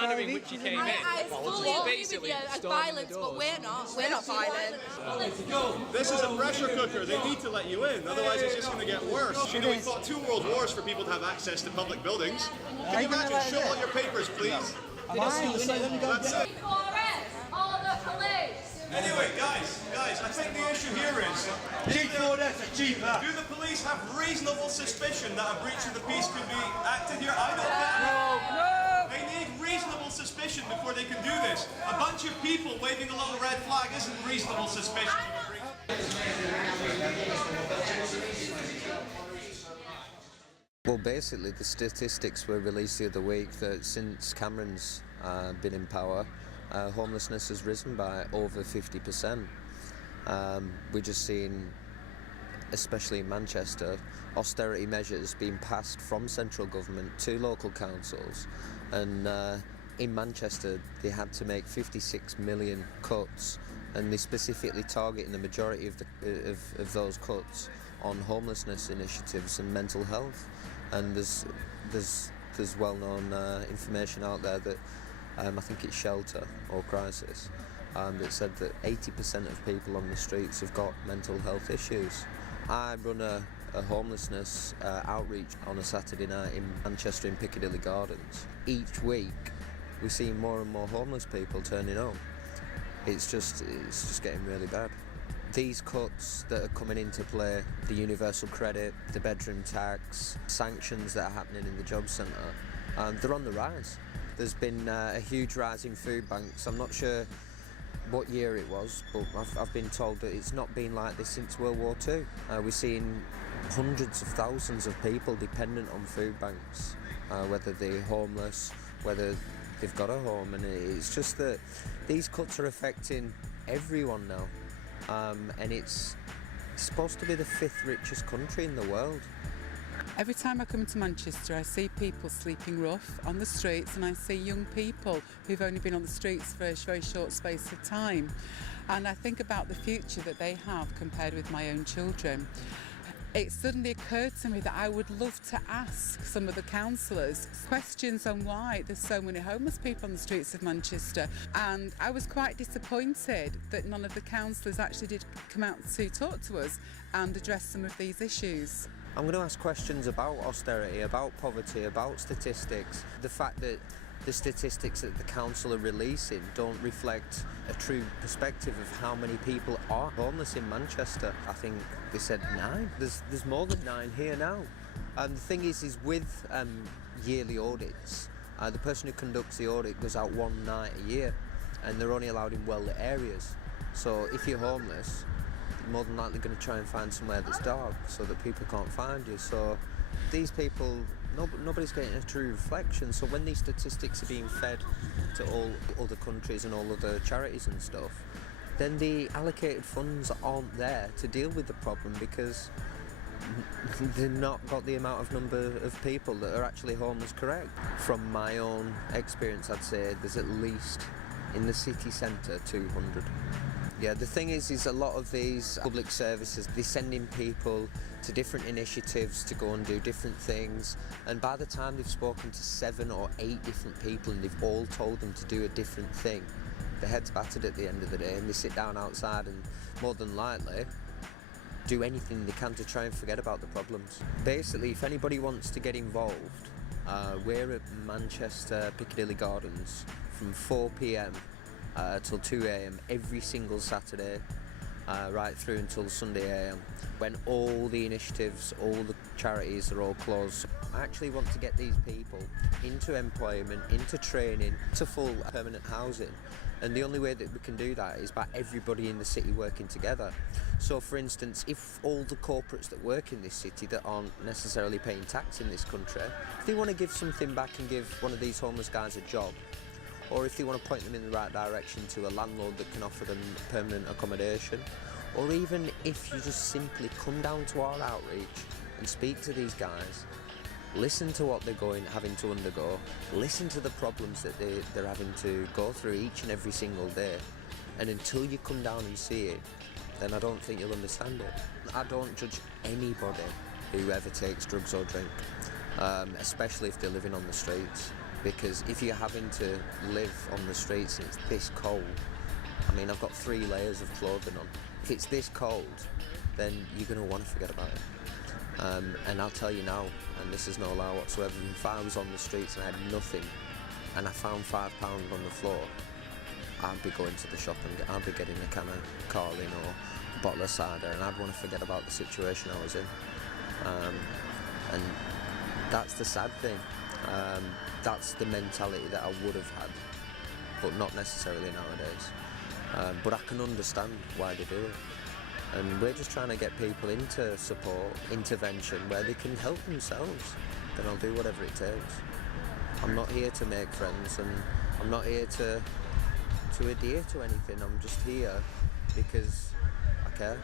manner in which you came in. I fully agree with you as violence, but we're not. We're not violent. This is a pressure cooker. They need to let you in, otherwise it's just going to get worse. You know, we fought 2 world wars for people to have access to public buildings. Can you imagine? Show all your papers, please. That's it. All the police. Anyway, guys, I think the issue here is, do the police have reasonable suspicion that a breach of the peace could be acted here? I don't think no. They need reasonable suspicion before they can do this. A bunch of people waving a little red flag isn't reasonable suspicion. Well, basically, the statistics were released the other week that since Cameron's been in power, homelessness has risen by over 50%. We're just seeing, especially in Manchester, austerity measures being passed from central government to local councils, and in Manchester they had to make 56 million cuts, and they specifically targeting the majority of those cuts on homelessness initiatives and mental health. And there's well-known information out there that I think it's Shelter or Crisis that said that 80% of people on the streets have got mental health issues. I run a homelessness outreach on a Saturday night in Manchester in Piccadilly Gardens. Each week we're seeing more and more homeless people turning up. It's just getting really bad. These cuts that are coming into play, the universal credit, the bedroom tax, sanctions that are happening in the job centre, they're on the rise. There's been a huge rise in food banks. I'm not sure what year it was, but I've been told that it's not been like this since World War II. We're seeing hundreds of thousands of people dependent on food banks, whether they're homeless, whether they've got a home, and it's just that these cuts are affecting everyone now. And it's supposed to be the 5th richest country in the world. Every time I come to Manchester, I see people sleeping rough on the streets, and I see young people who've only been on the streets for a very short space of time. And I think about the future that they have compared with my own children. It suddenly occurred to me that I would love to ask some of the councillors questions on why there's so many homeless people on the streets of Manchester. And I was quite disappointed that none of the councillors actually did come out to talk to us and address some of these issues. I'm going to ask questions about austerity, about poverty, about statistics. The fact that the statistics that the council are releasing don't reflect a true perspective of how many people are homeless in Manchester. I think they said 9. There's more than 9 here now. And the thing is with yearly audits, the person who conducts the audit goes out one night a year, and they're only allowed in well-lit areas. So if you're homeless, you're more than likely going to try and find somewhere that's dark so that people can't find you. So these people, nobody's getting a true reflection. So when these statistics are being fed to all other countries and all other charities and stuff, then the allocated funds aren't there to deal with the problem, because they've not got the amount of number of people that are actually homeless correct. From my own experience, I'd say there's at least, in the city centre, 200. Yeah, the thing is a lot of these public services, they're sending people to different initiatives to go and do different things, and by the time they've spoken to 7 or 8 different people and they've all told them to do a different thing, their head's battered at the end of the day, and they sit down outside and more than likely do anything they can to try and forget about the problems. Basically, if anybody wants to get involved, we're at Manchester Piccadilly Gardens from 4 p.m. Till 2 a.m. every single Saturday, right through until Sunday a.m. when all the initiatives, all the charities are all closed. I actually want to get these people into employment, into training, to full permanent housing. And the only way that we can do that is by everybody in the city working together. So for instance, if all the corporates that work in this city that aren't necessarily paying tax in this country, if they want to give something back and give one of these homeless guys a job, or if they want to point them in the right direction to a landlord that can offer them permanent accommodation, or even if you just simply come down to our outreach and speak to these guys, listen to what they're having to undergo, listen to the problems that they're having to go through each and every single day, and until you come down and see it, then I don't think you'll understand it. I don't judge anybody who ever takes drugs or drink, especially if they're living on the streets. because if you're having to live on the streets and it's this cold, I mean, I've got 3 layers of clothing on. If it's this cold, then you're going to want to forget about it. And I'll tell you now, and this is no lie whatsoever, if I was on the streets and I had nothing and I found £5 on the floor, I'd be going to the shop and I'd be getting a can of Carling or a bottle of cider, and I'd want to forget about the situation I was in. And that's the sad thing. That's the mentality that I would have had, but not necessarily nowadays. But I can understand why they do it. And we're just trying to get people into support, intervention, where they can help themselves. Then I'll do whatever it takes. I'm not here to make friends, and I'm not here to adhere to anything. I'm just here because I care.